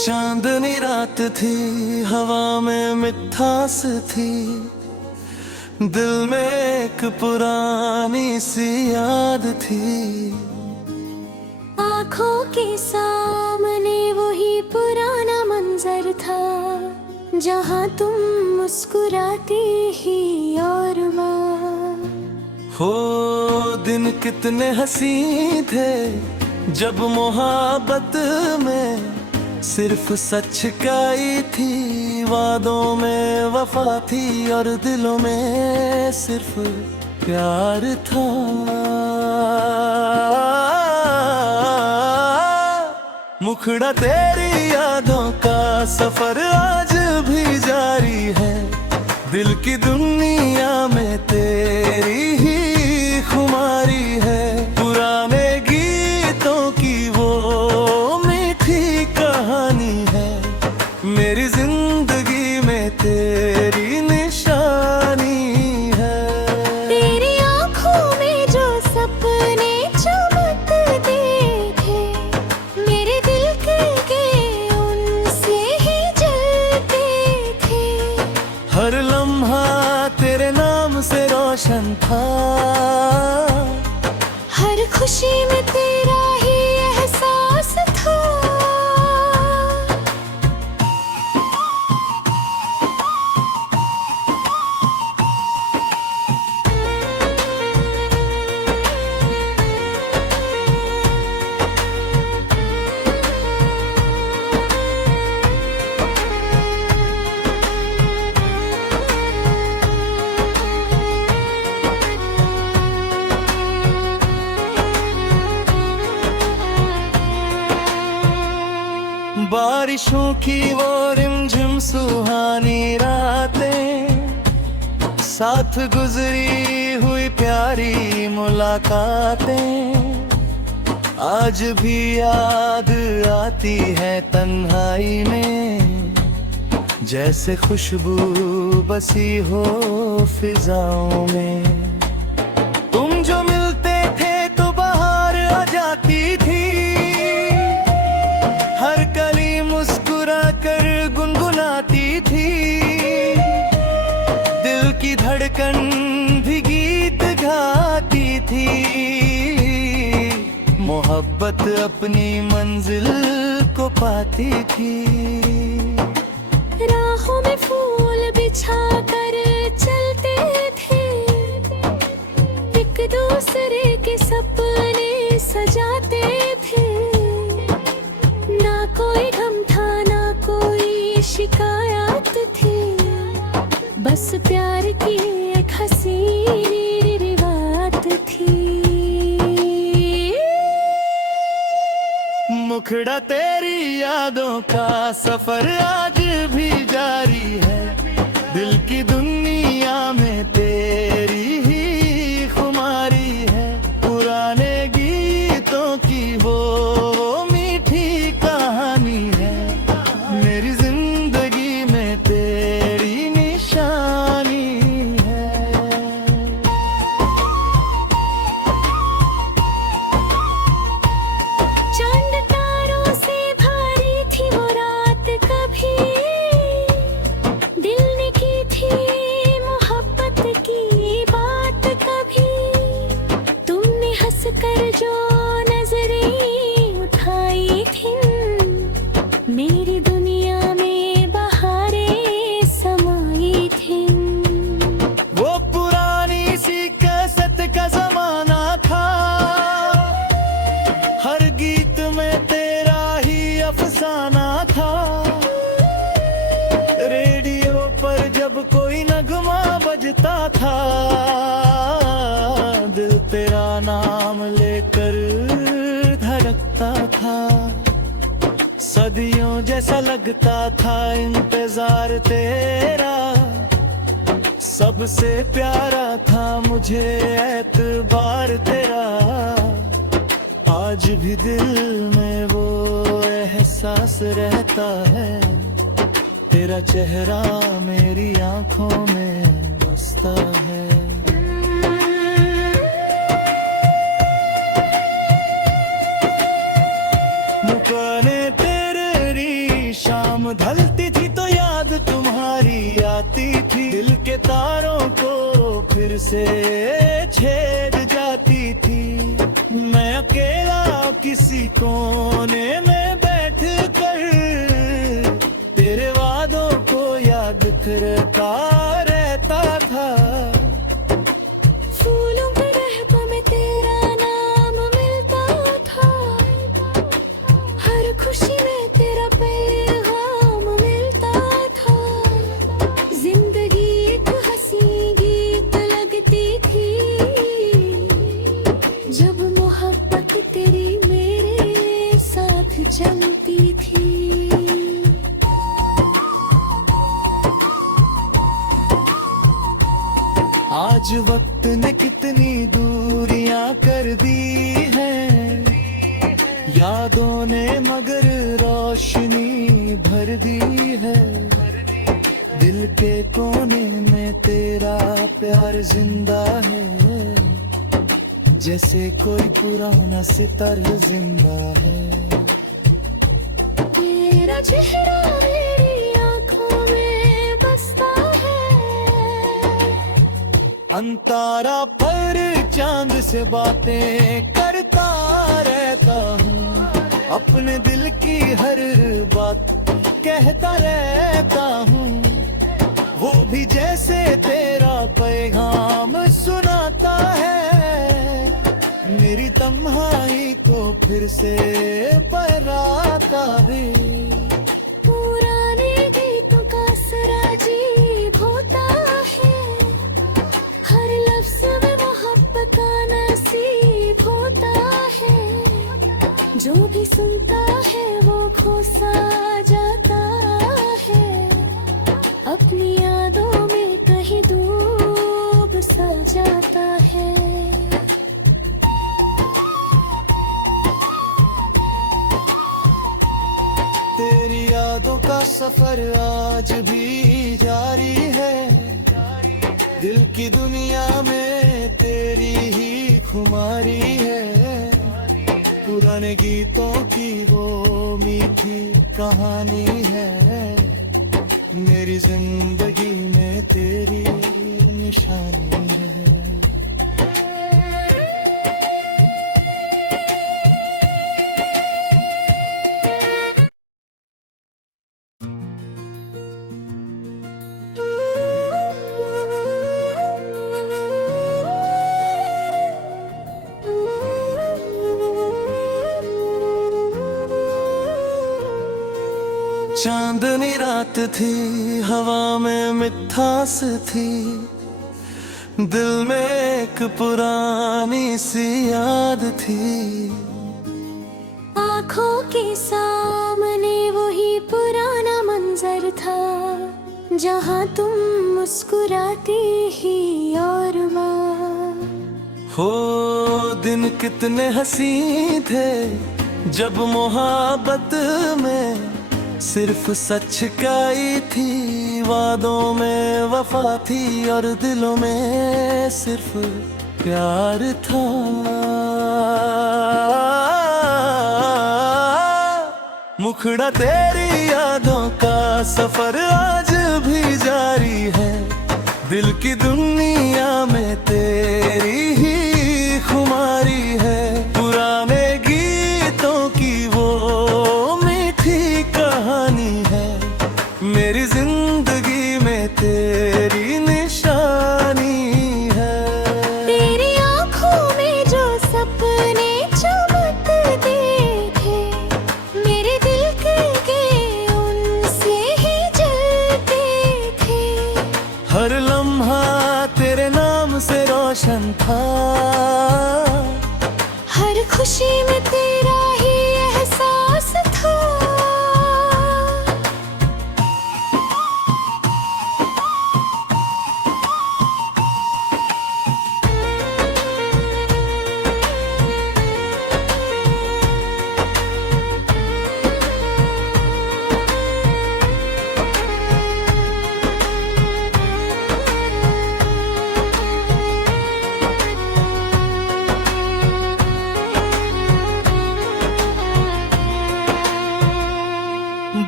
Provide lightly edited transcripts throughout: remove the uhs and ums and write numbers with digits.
चांदनी रात थी, हवा में मिठास थी, दिल में एक पुरानी सी याद थी। आँखों के सामने वही पुराना मंजर था, जहाँ तुम मुस्कुराती ही और बार। हो दिन कितने हंसी थे, जब मोहब्बत में सिर्फ सच काई थी। वादों में वफा थी और दिलों में सिर्फ प्यार था। मुखड़ा तेरी यादों का सफर आज भी जारी है, दिल की दुनिया में तेरी ही खुमारी है। पुराने गीतों की वो मीठी कहानी है, मेरी जिंदगी में तेरी निशानी है। तेरी आँखों में जो सपने चमकते थे, मेरे दिल के उनसे ही जलते थे। हर लम्हा तेरे नाम से रोशन था, हर खुशी में तेरा ही एहसास था। बारिशों की वो रिमझिम सुहानी रातें, साथ गुजरी हुई प्यारी मुलाकातें, आज भी याद आती है तन्हाई में। जैसे खुशबू बसी हो फिजाओं में, तुम जो मिलते थे तो बाहर आ जाती थी। हर कली मुस्कुरा कर गुनगुनाती थी, दिल की धड़कन भी गीत गाती थी। मोहब्बत अपनी मंजिल को पाती थी। राहों में फूल बिछा कर चलते थे, एक दूसरे के सपने सजाते थे। ना कोई गम था, ना कोई शिकायत थी, बस प्यार की एक हसीनी रिवायत थी। मुखड़ा तेरी यादों का सफर आज भी जारी है, दिल की दुनिया में तेरी ही खुमारी है। पुराने गीतों की वो मीठी कहानी है, मेरी जिंदगी में तेरी निशानी है। चांद तारों से भारी थी वो रात, कभी दिल ने की थी मोहब्बत की बात। कभी तुमने हंस कर जो नजरें उठाई थी, मेरी दुनिया में बहारें समाई थी। वो पुरानी सी कैसेट का जमाना था, हर गीत में तेरा ही अफसाना था। रेडियो पर जब कोई नगमा बजता था, दिल तेरा नाम लेकर धड़कता था। सदियों जैसा लगता था इंतजार तेरा, सबसे प्यारा था मुझे एतबार तेरा। आज भी दिल में वो एहसास रहता है, तेरा चेहरा मेरी आंखों में बसता है। शाम ढलती थी तो याद तुम्हारी आती थी, दिल के तारों को फिर से छेद जाती थी। मैं अकेला किसी कोने में बैठ कर तेरे वादों को याद करता रहता था। फूलों के रहता में तेरा नाम मिलता था, हर खुशी में तेरा पैगाम मिलता था। जिंदगी एक हंसी गीत लगती थी, जब मोहब्बत तेरी मेरे साथ चलती थी। आज वक्त ने कितनी दूरियां कर दी हैं, यादों ने मगर रोशनी भर दी है। दिल के कोने में तेरा प्यार जिंदा है, जैसे कोई पुराना सितारा जिंदा है। तेरा चेहरा मेरी आंखों में बसता है, अंतारा पर चांद से बातें करता रहता हूँ, अपने दिल की हर बात कहता रहता हूँ। वो भी जैसे तेरा पैगाम सुनाता है, मेरी तन्हाई को फिर से पहराता है। पुराने गीतों का सराजीब होता है, हर लफ्ज़ में मोहब्बत का नसीब होता है। जो भी सुनता है वो खो सा जाता है, अपनी यादों में कहीं डूब सा जाता है। तेरी यादों का सफर आज भी जारी है, दिल की दुनिया में तेरी ही खुमारी है। पुराने गीतों की वो मीठी कहानी है, मेरी जिंदगी में तेरी निशानी है। चांदनी रात थी, हवा में मिठास थी, दिल में एक पुरानी सी याद थी। आँखों के सामने वही पुराना मंजर था, जहाँ तुम मुस्कुराती ही और बार। हो दिन कितने हंसी थे, जब मोहब्बत में सिर्फ सच काई थी। वादों में वफा थी और दिलों में सिर्फ प्यार था। मुखड़ा तेरी यादों का सफर आज भी जारी है, दिल की दुनिया में तेरी ही खुमारी है। पुराने गीतों की वो मीठी कहानी है, मेरी जिंदगी में तेरी निशानी है। तेरी आँखों में जो सपने चमकते थे, मेरे दिल के उनसे ही जलते थे। हर लम्हा तेरे नाम से रोशन था, हर खुशी में तेरा ही एहसास था।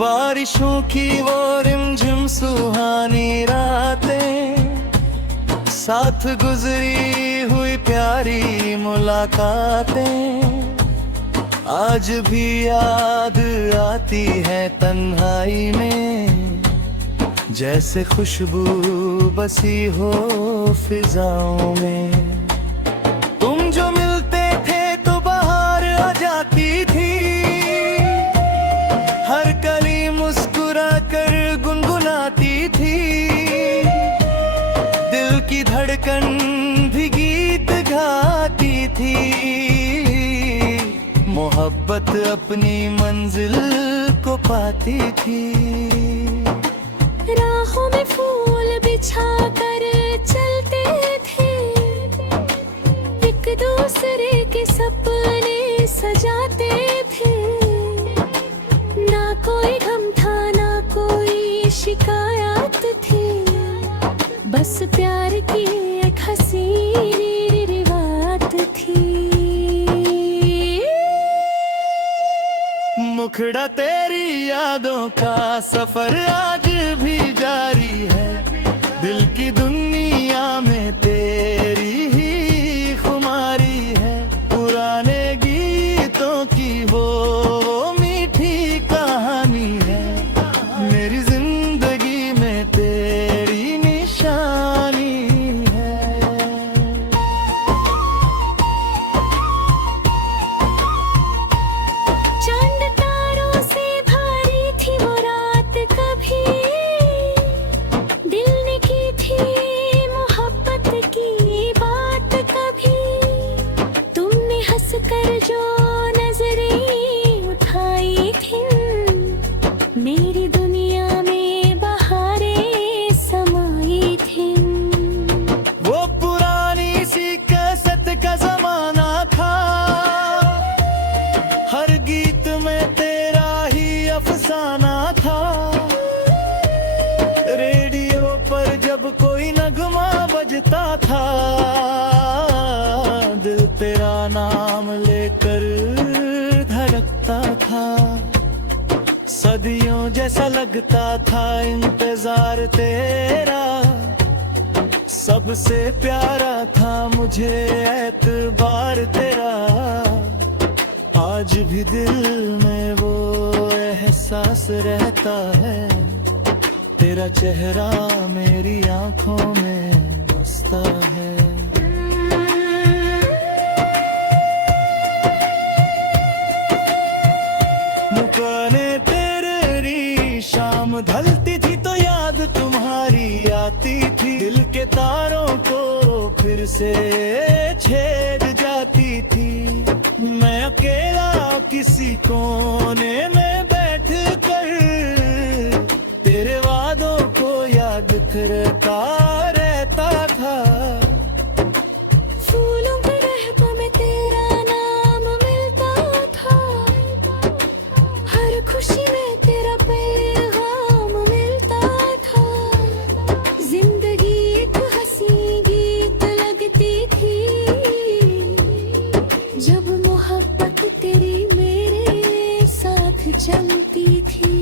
बारिशों की वो रिमझिम सुहानी रातें, साथ गुजरी हुई प्यारी मुलाकातें आज भी याद आती है तन्हाई में, जैसे खुशबू बसी हो फिजाओं में। तुम जो मिलते थे तो बाहर आ जाती थी, हर कली मुस्कुरा कर गुनगुनाती थी, दिल की धड़कन भी गीत गाती थी। मोहब्बत अपनी मंजिल को पाती थी। राहों में फूल बिछा कर चलते थे, एक दूसरे के सपने सजाते थे। ना कोई गम था ना कोई शिकायत थी, बस प्यार की एक हसीन रिवायत थी। मुखड़ा तेरी यादों का सफर आज भी जारी है, दिल की दुनिया में तेरी ही खुमारी है। पुराने गीतों की वो मीठी कहानी है, मेरी जिंदगी में तेरी निशानी है। चांद तारों से भारी थी वो रात, कभी दिल ने की थी मोहब्बत की बात। कभी तुमने हंस कर जो नजरें उठाई थी, मेरी दुनिया में बहारें समाई थी। वो पुरानी सी कैसेट का जमाना था, हर गीत में तेरा ही अफसाना था। रेडियो पर जब कोई नगमा बजता था, दिल तेरा नाम लेकर धड़कता था। सदियों जैसा लगता था इंतजार तेरा, सबसे प्यारा था मुझे एतबार तेरा। आज भी दिल में वो एहसास रहता है, तेरा चेहरा मेरी आंखों में बसता है। मुकाने तेरी शाम ढलती थी तो याद तुम्हारी आती थी, दिल के तारों को फिर से छेद जाती थी। मैं अकेला किसी कोने में बैठ कर तेरे वादों को याद करता रहता था। फूलों के रहबों में तेरा नाम मिलता था, हर खुशी में तेरा पैगाम मिलता था। जिंदगी एक हंसी गीत लगती थी, जब मोहब्बत तेरी मेरे साथ चलती थी।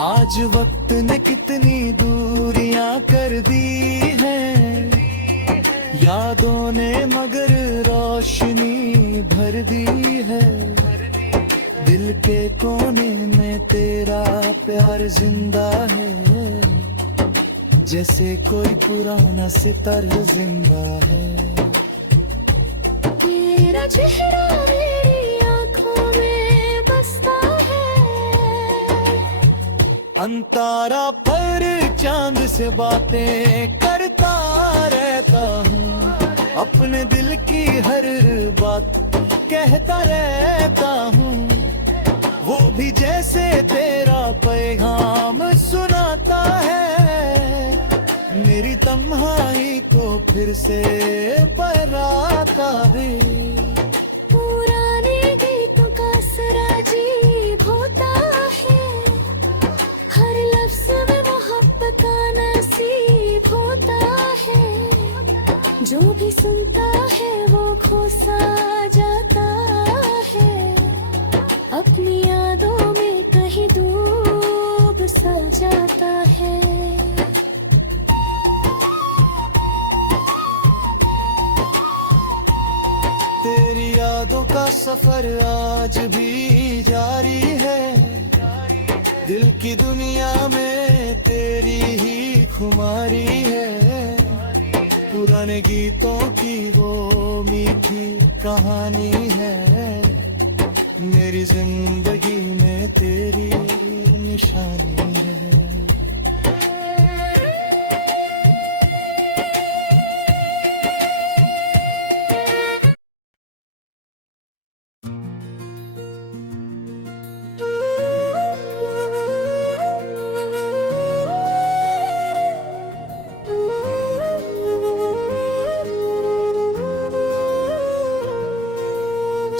आज वक्त ने कितनी दूरियां कर दी हैं, यादों ने मगर रोशनी भर दी है। दिल के कोने में तेरा प्यार जिंदा है, जैसे कोई पुराना सितारा जिंदा है। तेरा चेहरा मेरी आंखों में बसता है, अंतारा पर चांद से बातें करता रहता हूँ, अपने दिल की हर बात कहता रहता हूँ। वो भी जैसे तेरा पैगाम सुनाता है, मेरी तन्हाई को फिर से पराता है। पुराने गीतों का असर अजीब होता है, हर लफ्ज में मोहब्बत का नसीब होता है। जो भी सुनता है वो खोसा जाता है, अपनी यादों में कहीं डूब सा जाता है। तेरी यादों का सफर आज भी जारी है, दिल की दुनिया में तेरी ही खुमारी है। पुराने गीतों की वो मीठी कहानी है, मेरी जिंदगी में तेरी निशानी है।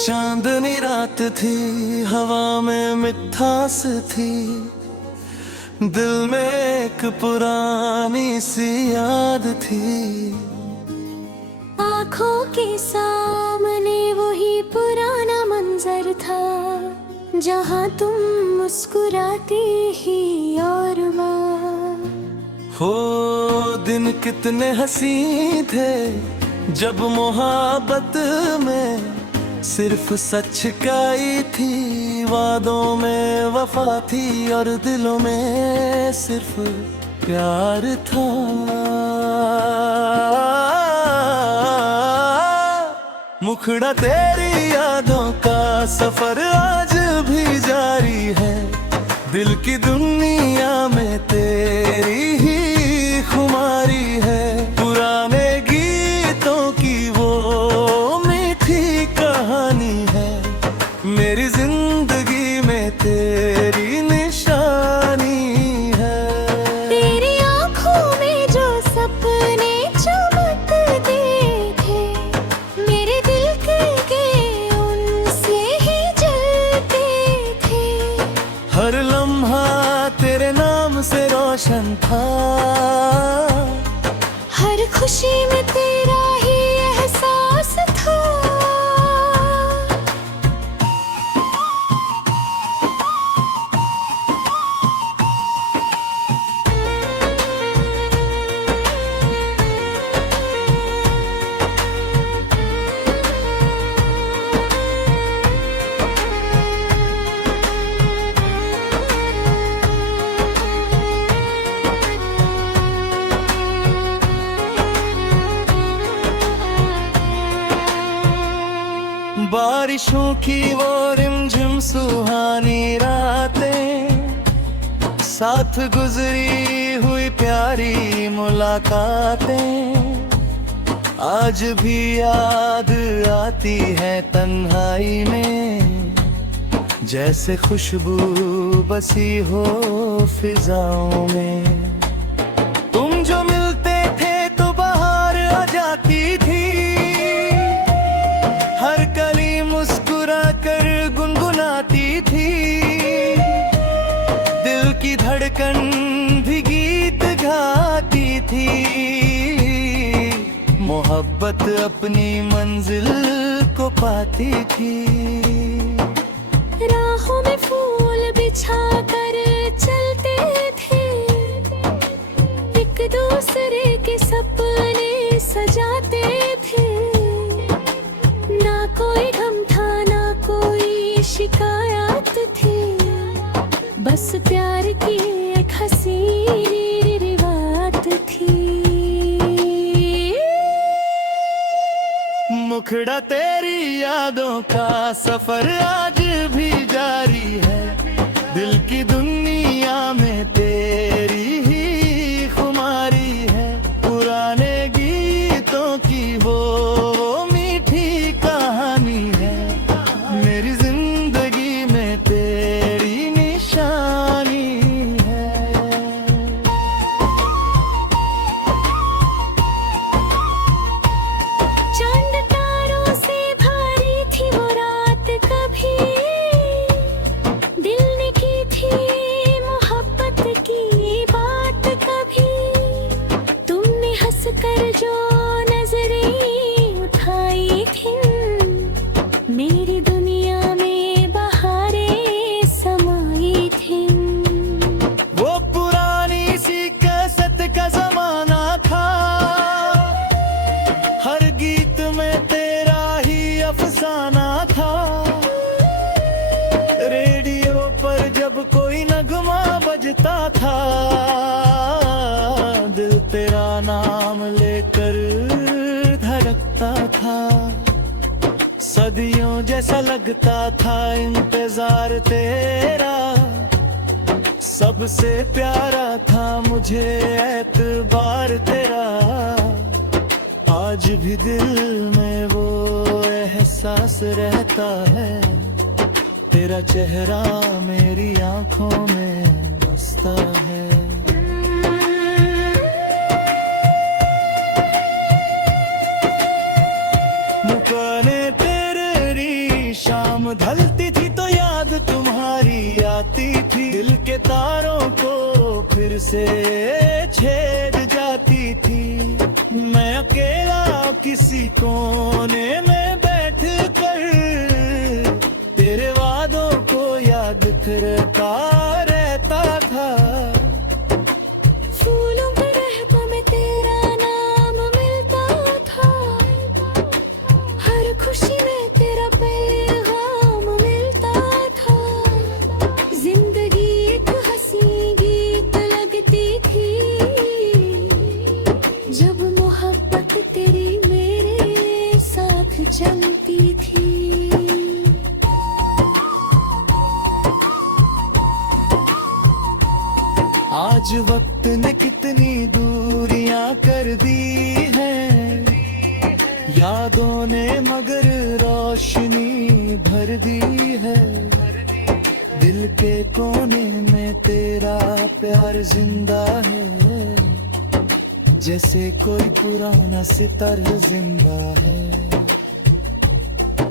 चांदनी रात थी, हवा में मिठास थी, दिल में एक पुरानी सी याद थी। आँखों के सामने वही पुराना मंजर था, जहाँ तुम मुस्कुराती ही और बार। हो दिन कितने हंसी थे, जब मोहब्बत में सिर्फ सच काई थी। वादों में वफा थी और दिलों में सिर्फ प्यार था। मुखड़ा तेरी यादों का सफर आज भी जारी है, दिल की दुनिया में तेरी ही खुमारी है। पुराने गीतों की वो मीठी कहानी है, मेरी जिंदगी में तेरी निशानी है। तेरी आँखों में जो सपने चमकते थे, मेरे दिल के उनसे ही जलते थे। हर लम्हा तेरे नाम से रोशन था, हर खुशी में तेरा ही एहसास था। बारिशों की वो रिमझिम सुहानी रातें, साथ गुजरी हुई प्यारी मुलाकातें, आज भी याद आती है तन्हाई में। जैसे खुशबू बसी हो फिजाओं में, तुम जो मिलते थे तो बाहर आ जाती थी। हर कली मुस्कुरा कर गुनगुनाती थी, दिल की धड़कन भी गीत गाती थी। मोहब्बत अपनी मंजिल को पाती थी। राहों में फूल बिछा कर चलते थे, एक दूसरे के सपने सजाते थे। ना कोई गम था, ना कोई शिकायत थी, बस प्यार की एक हंसी रिवायत थी। मुखड़ा तेरी यादों का सफर आज भी जारी है, दिल की दुनिया में तेरी ही खुमारी है। पुराने गीतों की वो मीठी कहानी है, मेरी जिंदगी में तेरी निशानी है। चांद तारों से भारी थी वो रात, कभी दिल ने की थी मोहब्बत की बात। अफसाना था। रेडियो पर जब कोई नगमा बजता था, दिल तेरा नाम लेकर धड़कता था। सदियों जैसा लगता था इंतजार तेरा, सबसे प्यारा था मुझे एतबार तेरा। आज भी दिल में वो एहसास रहता है, तेरा चेहरा मेरी आंखों में बसता है। मुकाने तेरी शाम ढलती थी तो याद तुम्हारी आती थी। दिल के तारों को फिर से छेद जाती थी। मैं अकेला किसी कोने में बैठ कर तेरे वादों को याद करता रहता था। फूलों के रहतों में तेरा नाम मिलता था, हर खुशी में तेरा पैगाम मिलता था। जिंदगी एक हंसी गीत लगती थी, जब मोहब्बत तेरी मेरे साथ चलती थी। आज वक्त ने कितनी दूरियां कर दी हैं, यादों ने मगर रोशनी भर दी है। दिल के कोने में तेरा प्यार जिंदा है, जैसे कोई पुराना सितारा जिंदा है।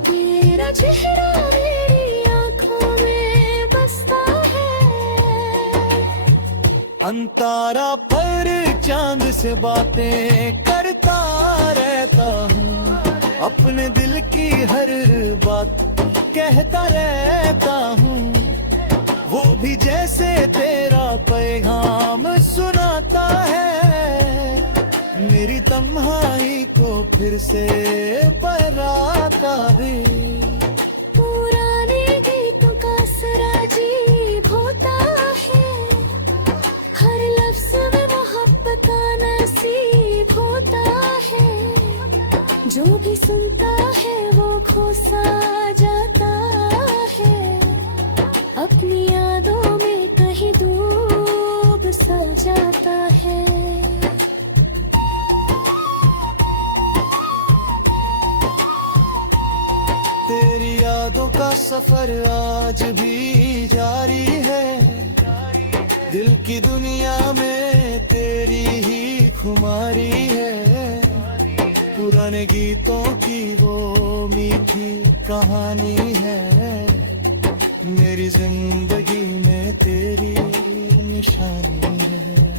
तेरा चेहरा मेरी आंखों में बसता है, अंतारा पर चांद से बातें करता रहता हूँ। अपने दिल की हर बात कहता रहता हूँ, वो भी जैसे तेरा पैगाम सुनाता है। मेरी तन्हाई को फिर से पहराता है। पुराने गीतों का असर अजीब होता है, हर लफ्ज में मोहब्बत का नसीब होता है। जो भी सुनता है वो खो सा जाता है, अपनी यादों में कहीं डूब सा जाता है। तेरी यादों का सफर आज भी जारी है। दिल की दुनिया में तेरी ही खुमारी है। पुराने गीतों की वो मीठी कहानी है, मेरी जिंदगी में तेरी निशानी है।